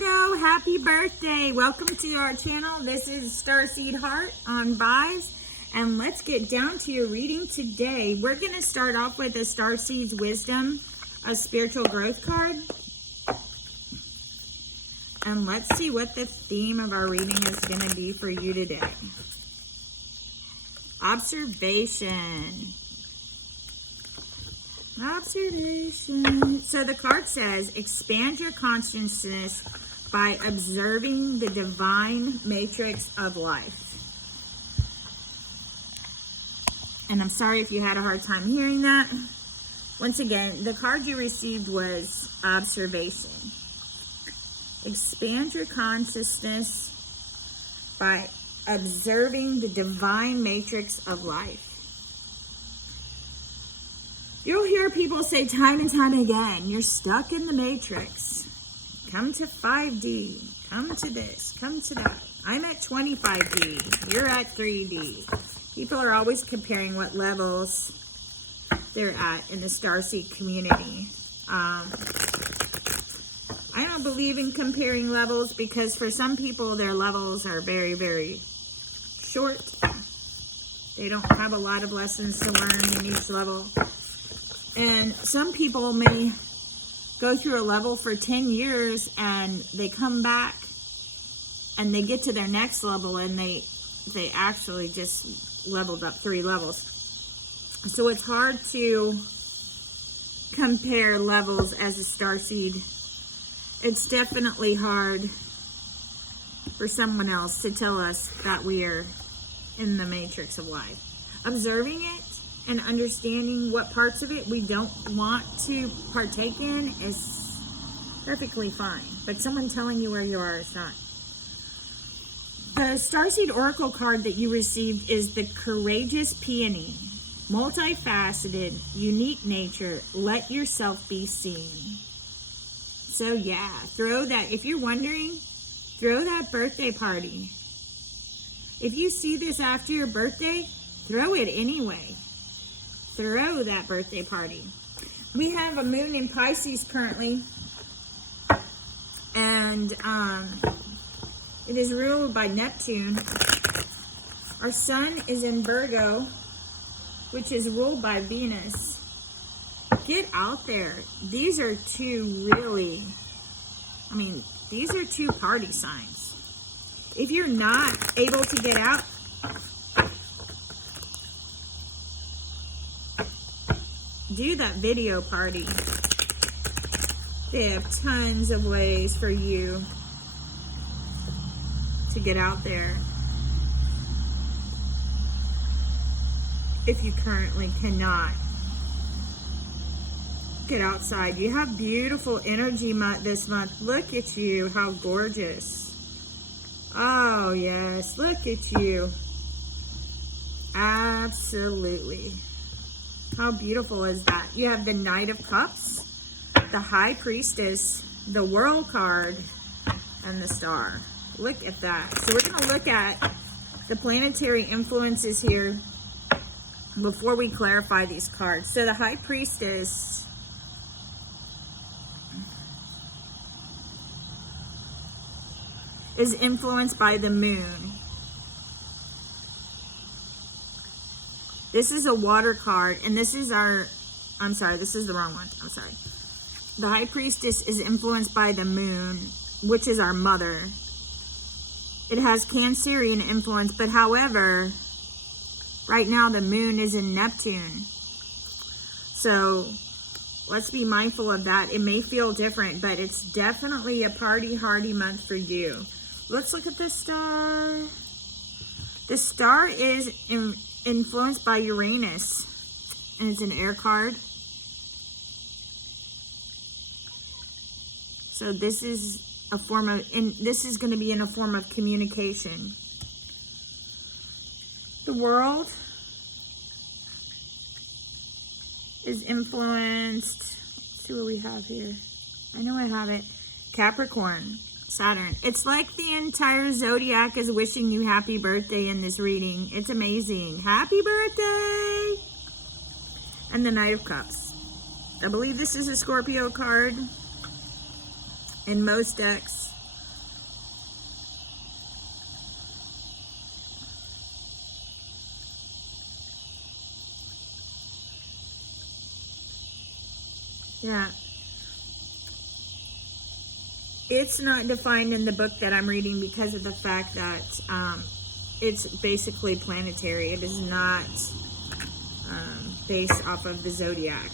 Virgo, happy birthday. Welcome to our channel. This is Starseedheart on Vibes. And let's get down to your reading today. We're going to start off with a Starseed's Wisdom, a spiritual growth card. And let's see what the theme of our reading is going to be for you today. Observation. Observation. So the card says, expand your consciousness by observing the divine matrix of life. And I'm sorry if you had a hard time hearing that. Once again, the card you received was observation. Expand your consciousness by observing the divine matrix of life. You'll hear people say time and time again, you're stuck in the matrix. Come to 5D, come to this, come to that. I'm at 25D, you're at 3D. People are always comparing what levels they're at in the Starseed community. I don't believe in comparing levels because for some people their levels are very, very short. They don't have a lot of lessons to learn in each level. And some people may go through a level for 10 years and they come back and they get to their next level and they actually just leveled up 3 levels. So it's hard to compare levels as a starseed. It's definitely hard for someone else to tell us that we are in the matrix of life. Observing it and understanding what parts of it we don't want to partake in is perfectly fine. But someone telling you where you are is not. The Starseed Oracle card that you received is the Courageous Peony. Multifaceted, unique nature, let yourself be seen. So yeah, throw that, if you're wondering, throw that birthday party. If you see this after your birthday, throw it anyway. Throw that birthday party. We have a moon in Pisces currently, and it is ruled by Neptune. Our sun is in Virgo, which is ruled by Venus. Get out there. These are two really, these are two party signs. If you're not able to get out, do that video party. They have tons of ways for you to get out there if you currently cannot get outside. You have beautiful energy this month. Look at you, how gorgeous. Oh yes, look at you. Absolutely. How beautiful is that? You have the Knight of Cups, the High Priestess, the World card, and the Star. Look at that. So we're going to look at the planetary influences here before we clarify these cards. So the High Priestess is influenced by the moon. This is a water card, and this is our, I'm sorry, this is the wrong one. I'm sorry. The High Priestess is influenced by the moon, which is our mother. It has Cancerian influence, but however, right now the moon is in Neptune. So let's be mindful of that. It may feel different, but it's definitely a party hardy month for you. Let's look at the star. The star is influenced by Uranus, and it's an air card. So this is a form of, and this is going to be in a form of communication. The World is influenced. Let's see what we have here. I know I have it. Capricorn, Saturn. It's like the entire zodiac is wishing you happy birthday in this reading. It's amazing. Happy birthday! And the Knight of Cups. I believe this is a Scorpio card in most decks. Yeah. It's not defined in the book that I'm reading because of the fact that it's basically planetary. It is not based off of the zodiac.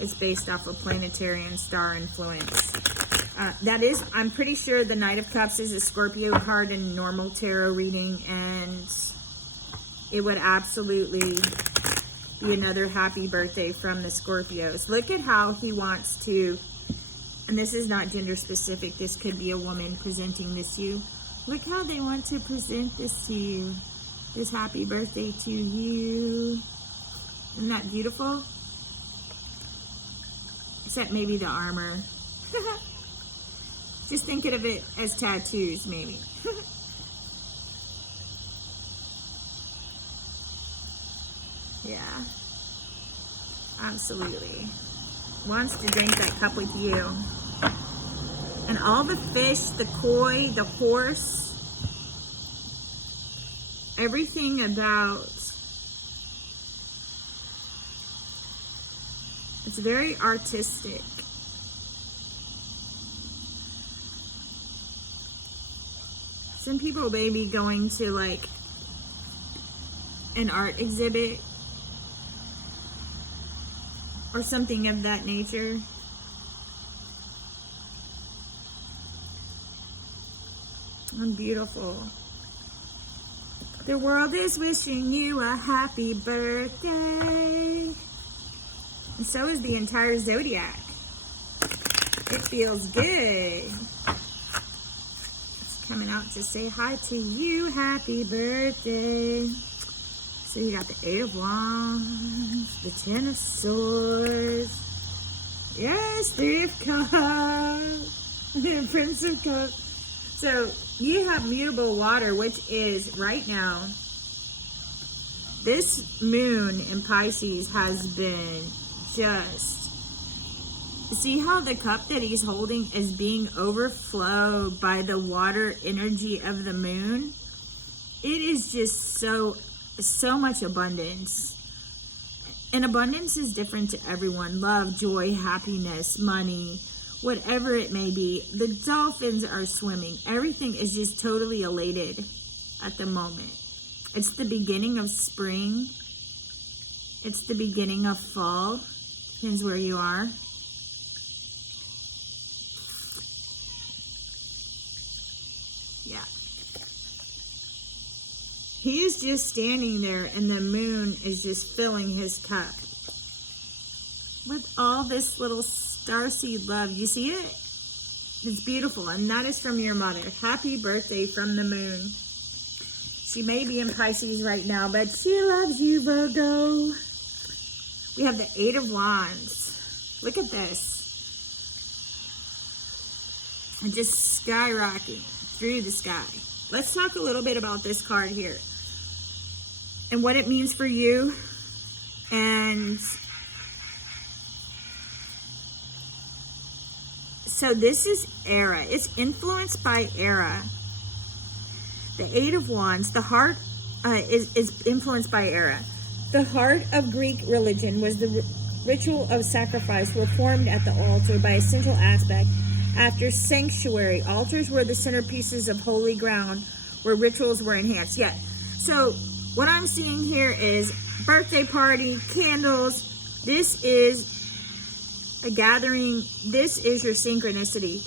It's based off of planetary and star influence. That is, I'm pretty sure the Knight of Cups is a Scorpio card in normal tarot reading, and it would absolutely be another happy birthday from the Scorpios. Look at how he wants to, and this is not gender specific, this could be a woman presenting this to you. Look how they want to present this to you. This happy birthday to you. Isn't that beautiful? Except maybe the armor. Just thinking of it as tattoos, maybe. Yeah. Absolutely. Wants to drink that cup with you. And all the fish, the koi, the horse, everything about, it's very artistic. Some people may be going to like an art exhibit or something of that nature. And beautiful. The world is wishing you a happy birthday. And so is the entire zodiac. It feels good. It's coming out to say hi to you. Happy birthday. So you got the 8 of Wands, the 10 of Swords. Yes, 3 of Cups. The Prince of Cups. So you have mutable water, which is right now, this moon in Pisces has been just, see how the cup that he's holding is being overflowed by the water energy of the moon? It is just so much abundance. And abundance is different to everyone. Love, joy, happiness, money, whatever it may be. The dolphins are swimming. Everything is just totally elated at the moment. It's the beginning of spring. It's the beginning of fall. Depends where you are. Yeah. He is just standing there and the moon is just filling his cup with all this little starseed love. You see it? It's beautiful, and that is from your mother. Happy birthday from the moon. She may be in Pisces right now, but she loves you, Virgo. We have the 8 of Wands. Look at this. And just skyrocketing through the sky. Let's talk a little bit about this card here and what it means for you. And so this is Era. It's influenced by Era. The 8 of Wands, the heart is influenced by Era. The heart of Greek religion was the ritual of sacrifice performed at the altar by a central aspect. After sanctuary, altars were the centerpieces of holy ground where rituals were enhanced. Yeah. So what I'm seeing here is birthday party, candles. This is a gathering. This is your synchronicity.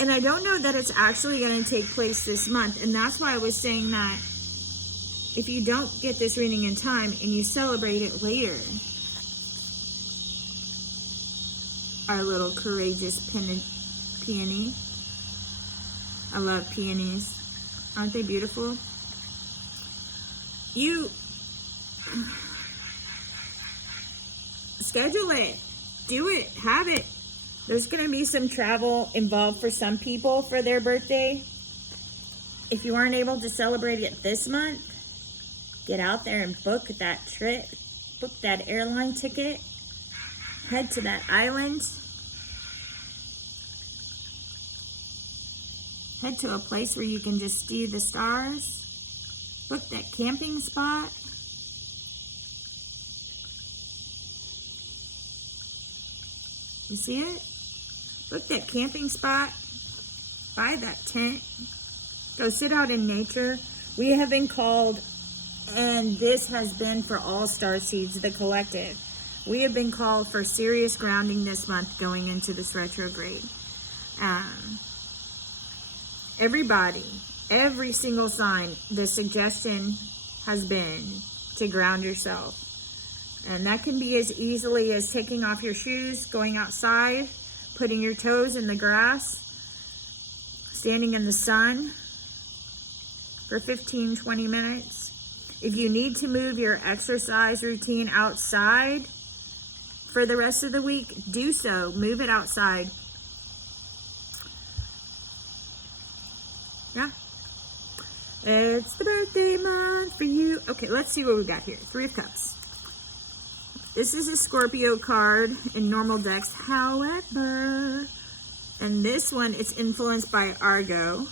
And I don't know that it's actually going to take place this month. And that's why I was saying that if you don't get this reading in time and you celebrate it later, our little courageous peony. I love peonies. Aren't they beautiful? You schedule it. Do it. Have it. There's going to be some travel involved for some people for their birthday. If you aren't able to celebrate it this month, get out there and book that trip. Book that airline ticket. Head to that island. Head to a place where you can just see the stars. Book that camping spot. You see it? Look, that camping spot. Buy that tent. Go sit out in nature. We have been called, and this has been for all starseeds, the collective. We have been called for serious grounding this month going into this retrograde. Everybody, every single sign, the suggestion has been to ground yourself. And that can be as easily as taking off your shoes, going outside, putting your toes in the grass, standing in the sun for 15-20 minutes. If you need to move your exercise routine outside for the rest of the week, do so. Move it outside. Yeah. It's the birthday month for you. Okay, let's see what we got here. 3 of Cups. This is a Scorpio card in normal decks. However, and this one, it's influenced by Argo.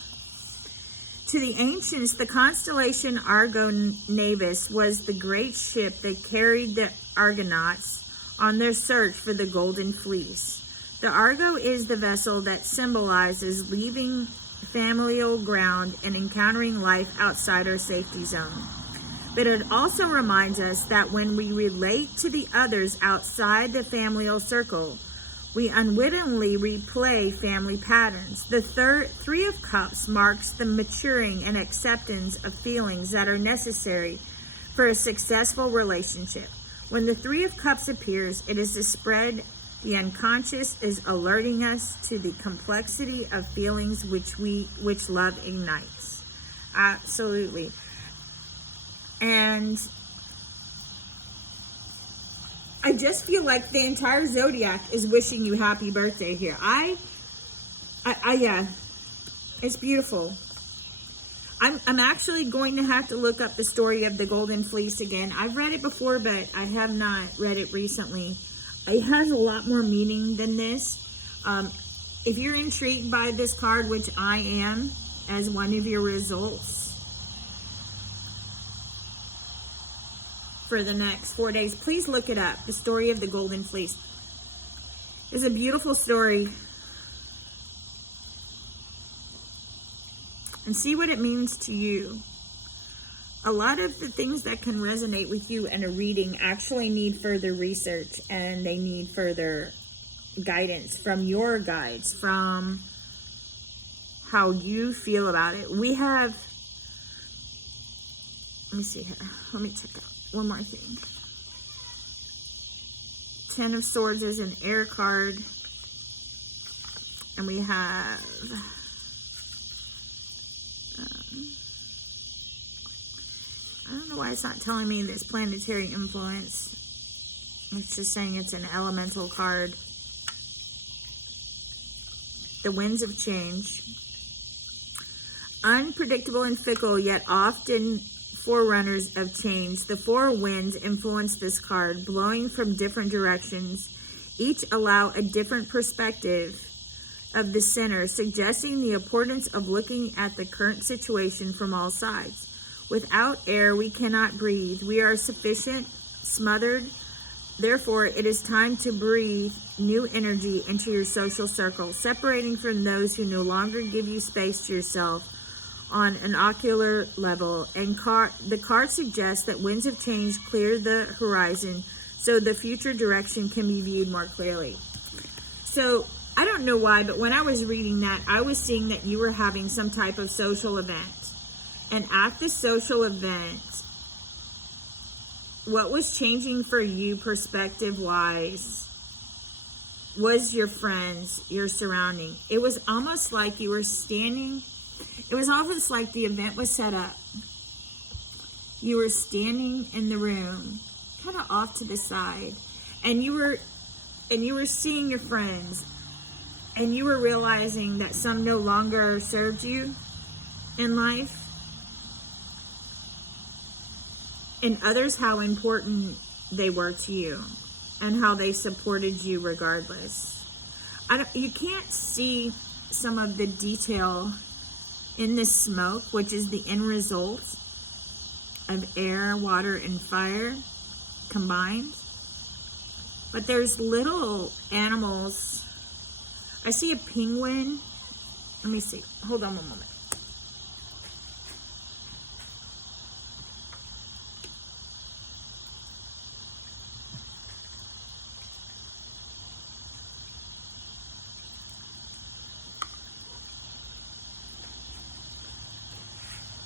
To the ancients, the constellation Argo Navis was the great ship that carried the Argonauts on their search for the Golden Fleece. The Argo is the vessel that symbolizes leaving familial ground and encountering life outside our safety zone. But it also reminds us that when we relate to the others outside the familial circle, we unwittingly replay family patterns. The 3 of Cups marks the maturing and acceptance of feelings that are necessary for a successful relationship. When the 3 of Cups appears, it is to spread the unconscious, is alerting us to the complexity of feelings which love ignites. Absolutely. And I just feel like the entire zodiac is wishing you happy birthday here. Yeah, it's beautiful. I'm actually going to have to look up the story of the Golden Fleece again. I've read it before, but I have not read it recently. It has a lot more meaning than this. If you're intrigued by this card, which I am, as one of your results for the next 4 days, please look it up. The story of the Golden Fleece is a beautiful story. And see what it means to you. A lot of the things that can resonate with you in a reading actually need further research, and they need further guidance from your guides, from how you feel about it. We have, let me see here. Let me check out one more thing. 10 of Swords is an air card. And we have I don't know why it's not telling me this planetary influence. It's just saying it's an elemental card. The winds of change. Unpredictable and fickle, yet often forerunners of change. The 4 winds influence this card, blowing from different directions. Each allow a different perspective of the center, suggesting the importance of looking at the current situation from all sides. Without air, we cannot breathe. We are smothered. Therefore, it is time to breathe new energy into your social circle, separating from those who no longer give you space to yourself on an ocular level. And the card suggests that winds of change clear the horizon so the future direction can be viewed more clearly. So, I don't know why, but when I was reading that, I was seeing that you were having some type of social event. And at this social event, what was changing for you perspective-wise was your friends, your surrounding. It was almost like you were standing, it was almost like the event was set up. You were standing in the room, kind of off to the side, and you were seeing your friends, and you were realizing that some no longer served you in life, and others how important they were to you and how they supported you regardless. You can't see some of the detail in this smoke, which is the end result of air, water, and fire combined. But there's little animals. I see a penguin. Let me see. Hold on one moment.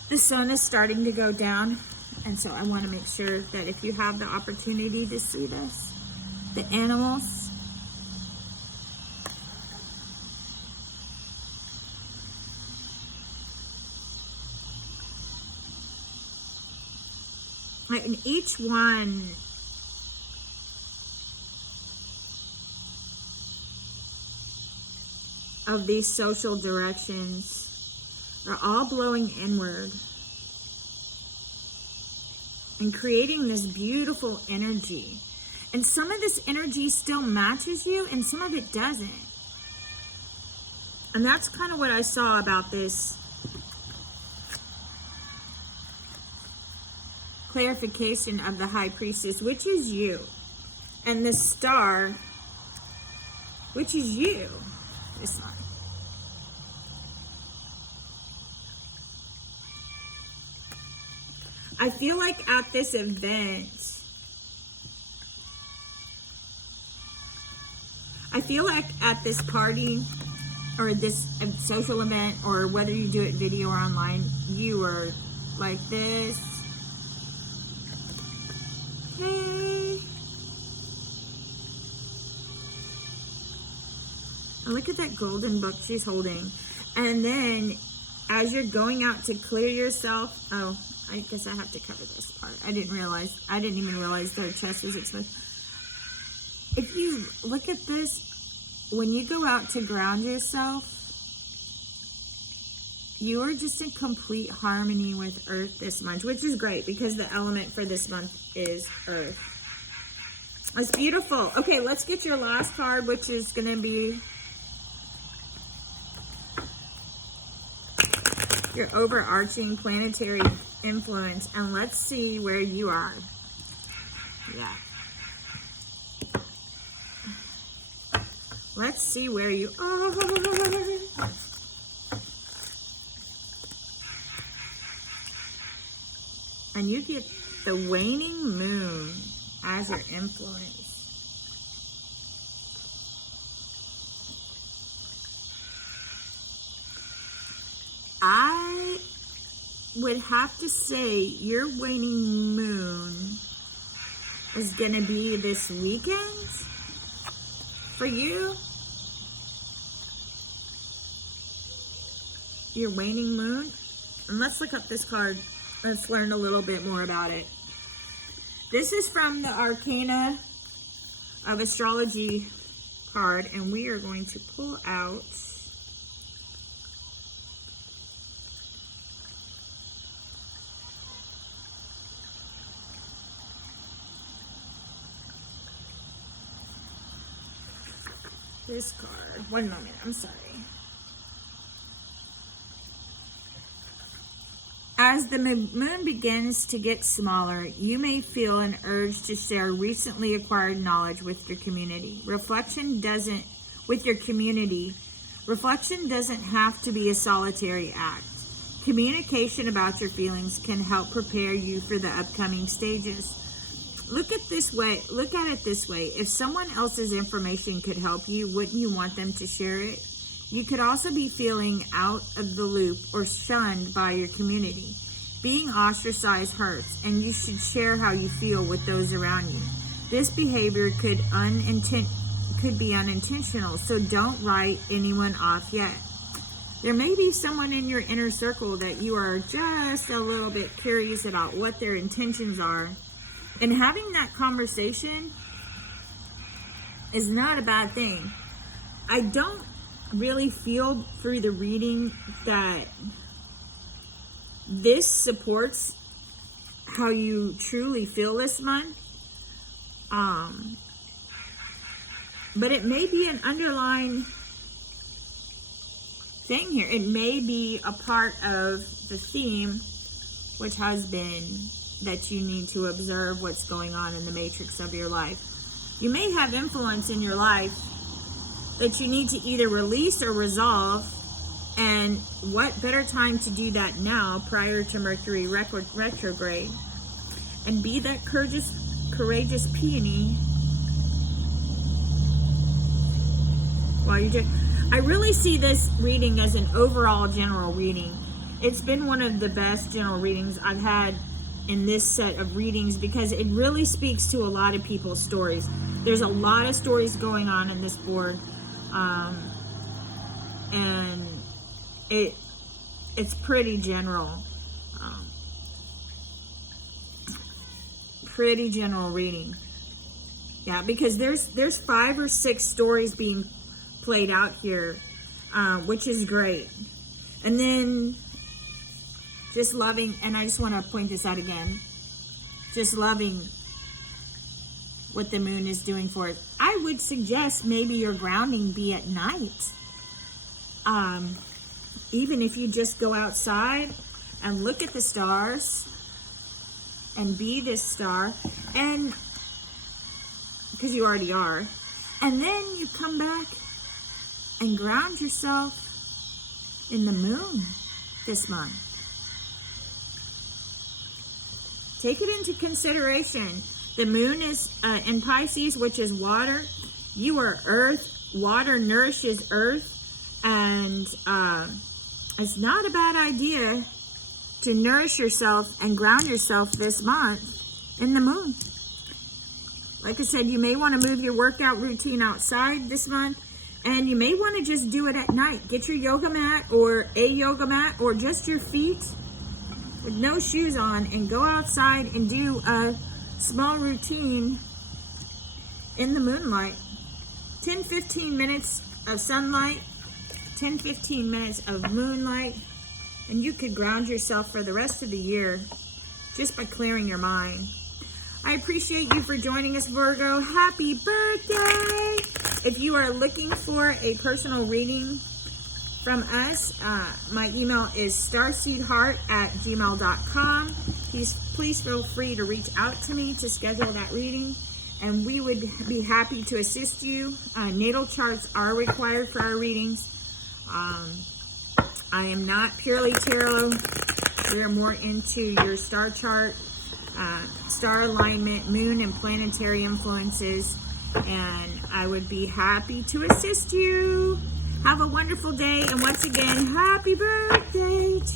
The sun is starting to go down, and so I want to make sure that if you have the opportunity to see this, the animals, and each one of these social directions, they're all blowing inward and creating this beautiful energy. And some of this energy still matches you and some of it doesn't. And that's kind of what I saw about this clarification of the High Priestess, which is you. And the star, which is you. This one. I feel like at this event, I feel like at this party or this social event, or whether you do it video or online, you are like this. Hey. And look at that golden book she's holding. And then as you're going out to clear yourself, oh, I guess I have to cover this part. I didn't even realize their chest was exposed. If you look at this, when you go out to ground yourself, you are just in complete harmony with Earth this month, which is great because the element for this month is Earth. It's beautiful. Okay, let's get your last card, which is going to be your overarching planetary influence, and let's see where you are. Yeah. Let's see where you are. And you get the waning moon as your influence. I would have to say your waning moon is going to be this weekend for you. Your waning moon. And let's look up this card. Let's learn a little bit more about it. This is from the Arcana of Astrology card, and we are going to pull out this card. One moment, I'm sorry. As the moon begins to get smaller, you may feel an urge to share recently acquired knowledge with your community. Reflection doesn't have to be a solitary act. Communication about your feelings can help prepare you for the upcoming stages. Look at it this way. If someone else's information could help you, wouldn't you want them to share it? You could also be feeling out of the loop or shunned by your community. Being ostracized hurts, and you should share how you feel with those around you. This behavior could be unintentional, so don't write anyone off yet. There may be someone in your inner circle that you are just a little bit curious about what their intentions are. And having that conversation is not a bad thing. I don't really feel through the reading that this supports how you truly feel this month. But it may be an underlying thing here. It may be a part of the theme, which has been that you need to observe what's going on in the matrix of your life. You may have influence in your life that you need to either release or resolve. And what better time to do that now prior to Mercury retrograde? And be that courageous peony while you're doing. I really see this reading as an overall general reading. It's been one of the best general readings I've had in this set of readings because it really speaks to a lot of people's stories. There's a lot of stories going on in this board, and it's pretty general. Pretty general reading. Yeah, because there's 5 or 6 stories being played out here, which is great. And then just loving, and I just want to point this out again, just loving what the moon is doing for it. I would suggest maybe your grounding be at night. Even if you just go outside and look at the stars and be this star, and because you already are, and then you come back and ground yourself in the moon this month. Take it into consideration. The moon is in Pisces, which is water. You are earth. Water nourishes earth. And it's not a bad idea to nourish yourself and ground yourself this month in the moon. Like I said, you may want to move your workout routine outside this month. And you may want to just do it at night. Get your yoga mat or a yoga mat or just your feet with no shoes on and go outside and do a small routine in the moonlight. 10-15 minutes of sunlight, 10-15 minutes of moonlight, and you could ground yourself for the rest of the year just by clearing your mind. I appreciate you for joining us, Virgo. Happy birthday! If you are looking for a personal reading from us, my email is starseedheart@gmail.com. Please feel free to reach out to me to schedule that reading, and we would be happy to assist you. Natal charts are required for our readings. I am not purely tarot. We are more into your star chart, star alignment, moon and planetary influences, and I would be happy to assist you. Have a wonderful day, and once again, happy birthday to